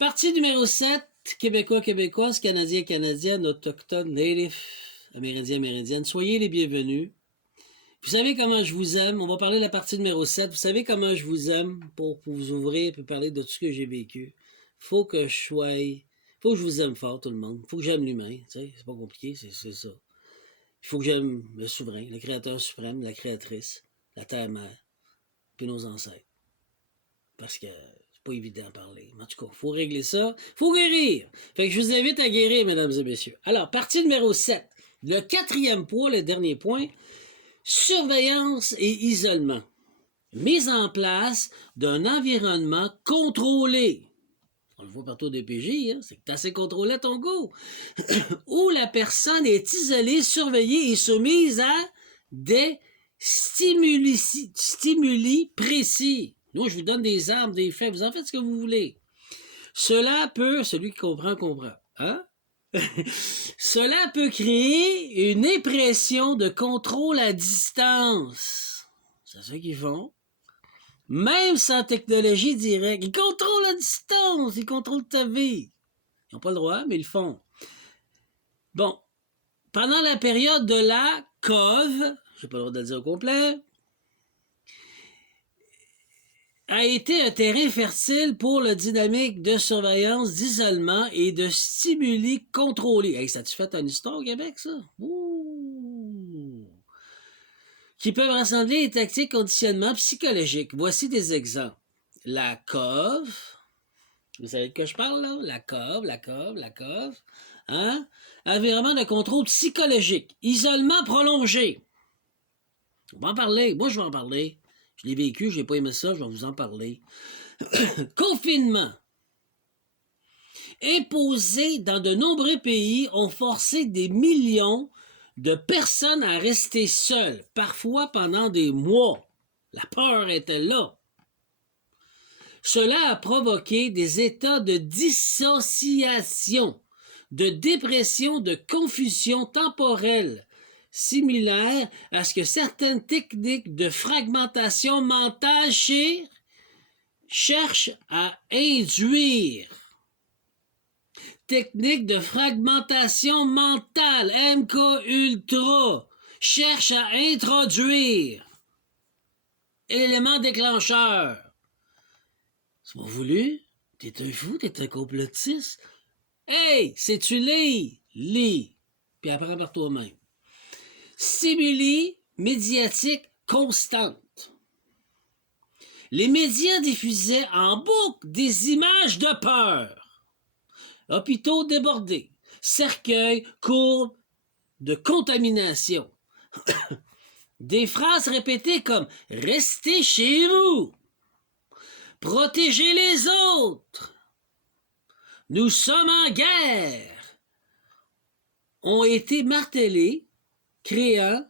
Partie numéro 7, Québécois, Québécoises, Canadiens, Canadiennes, Autochtones, Natifs, Amérindiens, Amérindiennes, soyez les bienvenus. Vous savez comment je vous aime. On va parler de la partie numéro 7. Vous savez comment je vous aime pour vous ouvrir et parler de tout ce que j'ai vécu. Faut que je vous aime fort, tout le monde. Faut que j'aime l'humain. Tu sais, c'est pas compliqué, c'est ça. Il faut que j'aime le souverain, le créateur suprême, la créatrice, la terre-mère, puis nos ancêtres. Parce que c'est pas évident à parler. En tout cas, faut régler ça. Faut guérir. Fait que je vous invite à guérir, mesdames et messieurs. Alors, partie numéro 7. Le quatrième point, le dernier point, surveillance et isolement. Mise en place d'un environnement contrôlé. On le voit partout au DPJ, hein? C'est que t'as assez contrôlé à ton goût. Où la personne est isolée, surveillée et soumise à des stimuli précis. Nous, je vous donne des armes, des faits, vous en faites ce que vous voulez. Cela peut, celui qui comprend, comprend. Hein? Cela peut créer une impression de contrôle à distance. C'est ça qu'ils font. Même sans technologie directe. Ils contrôlent à distance. Ils contrôlent ta vie. Ils n'ont pas le droit, mais ils le font. Bon. Pendant la période de la COV, j'ai pas le droit de le dire au complet, a été un terrain fertile pour la dynamique de surveillance, d'isolement et de stimuli contrôlés. Hey, ça a-tu fait une histoire au Québec, ça? Ouh! Qui peuvent rassembler les tactiques conditionnement psychologiques. Voici des exemples. La COV, vous savez de quoi je parle, là? La COV. Hein? Environnement de contrôle psychologique. Isolement prolongé. On va en parler. Moi, je vais en parler. Je l'ai vécu, je n'ai pas aimé ça, je vais vous en parler. Confinement. Imposé dans de nombreux pays ont forcé des millions de personnes à rester seules, parfois pendant des mois. La peur était là. Cela a provoqué des états de dissociation, de dépression, de confusion temporelle, similaire à ce que certaines techniques de fragmentation mentale cherchent à induire. Technique de fragmentation mentale, MK Ultra, cherche à introduire l'élément déclencheur. C'est pas voulu? T'es un fou, t'es un complotiste? Hey, sais-tu lire? Lis, puis apprends par toi-même. Stimuli médiatiques constantes. Les médias diffusaient en boucle des images de peur. Hôpitaux débordés, cercueils, courbes de contamination. Des phrases répétées comme « Restez chez vous »,« Protégez les autres »,« Nous sommes en guerre » ont été martelées, créant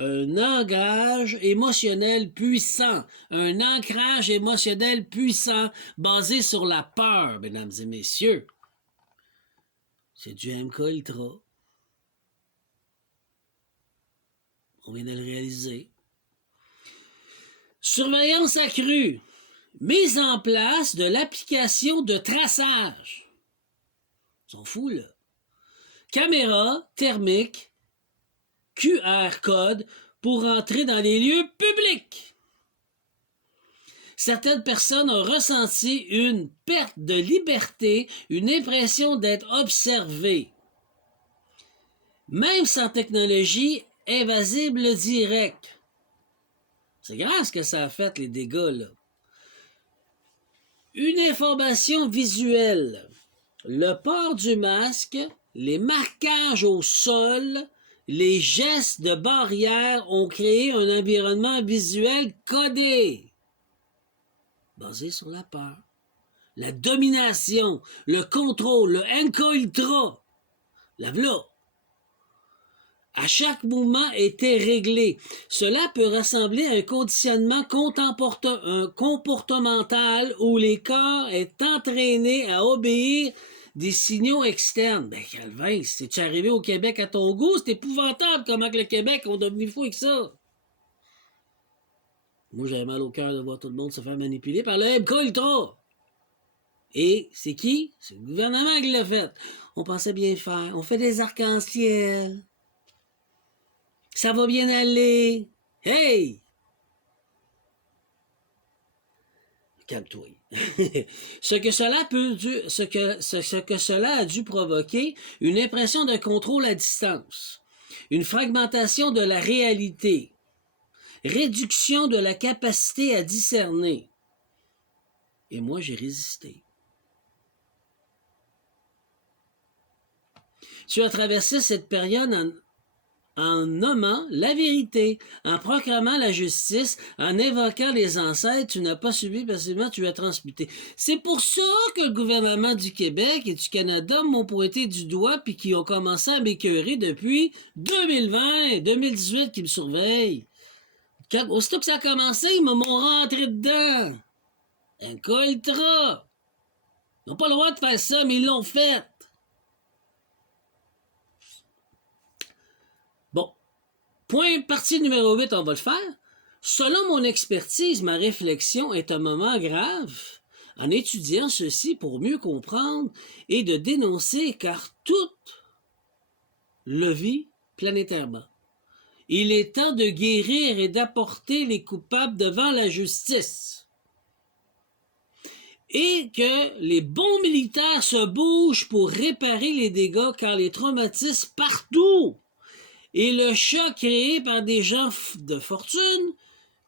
un ancrage émotionnel puissant, basé sur la peur, mesdames et messieurs. C'est du MK Ultra. On vient de le réaliser. Surveillance accrue. Mise en place de l'application de traçage. Ils sont fous, là. Caméra thermique, QR code pour entrer dans les lieux publics. Certaines personnes ont ressenti une perte de liberté, une impression d'être observées. Même sans technologie invasible directe. C'est grave ce que ça a fait, les dégâts, là. Une information visuelle. Le port du masque, les marquages au sol, les gestes de barrière ont créé un environnement visuel codé, basé sur la peur, la domination, le contrôle, le MK Ultra. La v'là. À chaque mouvement était réglé. Cela peut ressembler à un conditionnement comportemental où les corps est entraîné à obéir des signaux externes. Ben, Calvin, c'est-tu arrivé au Québec à ton goût? C'est épouvantable comment que le Québec est devenu fou avec ça. Moi, j'avais mal au cœur de voir tout le monde se faire manipuler par le MK Ultra. Et c'est qui? C'est le gouvernement qui l'a fait. On pensait bien faire. On fait des arcs-en-ciel. Ça va bien aller. Hey! Calme-toi. Ce que cela a dû provoquer, une impression de contrôle à distance, une fragmentation de la réalité, réduction de la capacité à discerner. Et moi, j'ai résisté. Tu as traversé cette période en nommant la vérité, en proclamant la justice, en évoquant les ancêtres, tu n'as pas subi passivement, tu as transmuté. C'est pour ça que le gouvernement du Québec et du Canada m'ont pointé du doigt puis qui ont commencé à m'écœurer depuis 2020, 2018 qui me surveillent. Aussitôt que ça a commencé, ils m'ont rentré dedans. Un coltra. Ils n'ont pas le droit de faire ça, mais ils l'ont fait. Bon. Partie numéro 8, on va le faire. Selon mon expertise, ma réflexion est un moment grave en étudiant ceci pour mieux comprendre et de dénoncer car toute le vit planétairement. Il est temps de guérir et d'apporter les coupables devant la justice. Et que les bons militaires se bougent pour réparer les dégâts car les traumatismes partout et le choc créé par des gens de fortune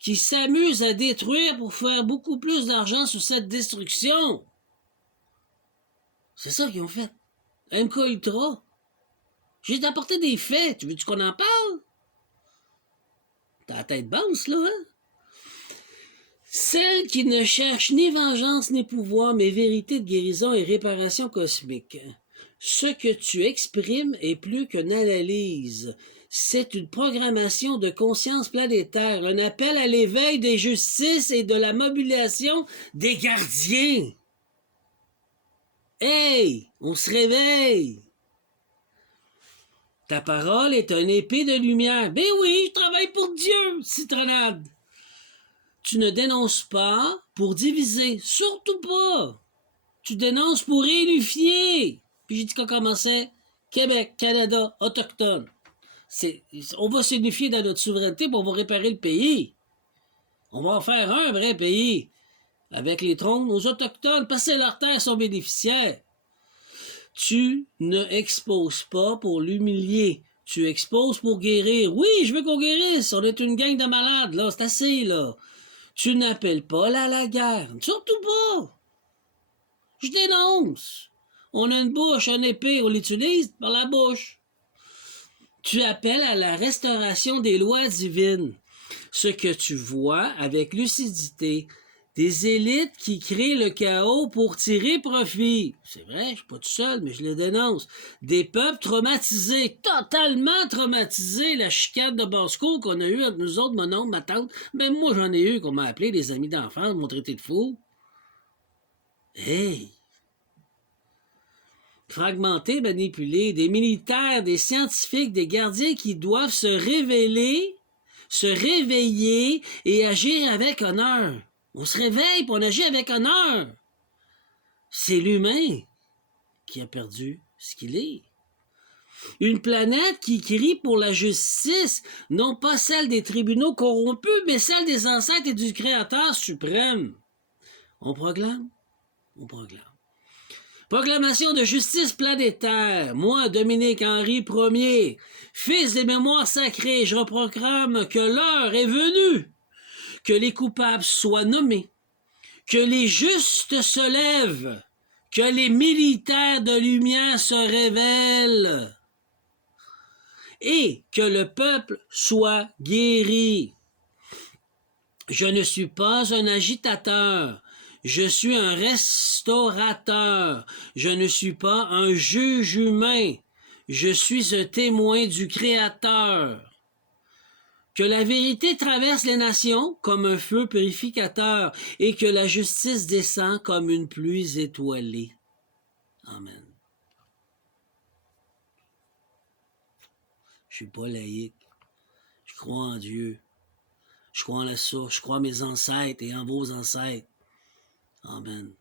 qui s'amusent à détruire pour faire beaucoup plus d'argent sur cette destruction. C'est ça qu'ils ont fait. MK Ultra. J'ai apporté des faits. Tu veux qu'on en parle? T'as la tête basse, là, hein? Celle qui ne cherche ni vengeance ni pouvoir, mais vérité de guérison et réparation cosmique. Ce que tu exprimes est plus qu'une analyse. C'est une programmation de conscience planétaire, un appel à l'éveil des justices et de la mobilisation des gardiens. Hey, on se réveille. Ta parole est une épée de lumière. Ben oui, je travaille pour Dieu, citronade. Tu ne dénonces pas pour diviser, surtout pas. Tu dénonces pour réunifier. Puis j'ai dit qu'on commençait Québec, Canada, autochtone. On va s'unifier dans notre souveraineté pour on va réparer le pays. On va en faire un vrai pays. Avec les trônes, aux autochtones, parce que leurs terres sont bénéficiaires. Tu ne exposes pas pour l'humilier. Tu exposes pour guérir. Oui, je veux qu'on guérisse. On est une gang de malades, là. C'est assez, là. Tu n'appelles pas là la guerre. Surtout pas. Je dénonce. On a une bouche, une épée, on l'utilise par la bouche. Tu appelles à la restauration des lois divines. Ce que tu vois avec lucidité, des élites qui créent le chaos pour tirer profit. C'est vrai, je suis pas tout seul, mais je le dénonce. Des peuples traumatisés, totalement traumatisés. La chicane de basse-cour qu'on a eue entre nous autres, mon oncle, ma tante, même moi j'en ai eu qu'on m'a appelé des amis d'enfance, m'ont traité de fou. Hey! Fragmentés, manipulés, des militaires, des scientifiques, des gardiens qui doivent se révéler, se réveiller et agir avec honneur. On se réveille et on agit avec honneur. C'est l'humain qui a perdu ce qu'il est. Une planète qui crie pour la justice, non pas celle des tribunaux corrompus, mais celle des ancêtres et du Créateur suprême. On proclame? On proclame. Proclamation de justice planétaire. Moi, Dominique-Henri Ier, fils des mémoires sacrées, je proclame que l'heure est venue, que les coupables soient nommés, que les justes se lèvent, que les militaires de lumière se révèlent et que le peuple soit guéri. Je ne suis pas un agitateur. Je suis un restaurateur. Je ne suis pas un juge humain. Je suis un témoin du Créateur. Que la vérité traverse les nations comme un feu purificateur et que la justice descend comme une pluie étoilée. Amen. Je suis pas laïque. Je crois en Dieu. Je crois en la source. Je crois en mes ancêtres et en vos ancêtres. Amen.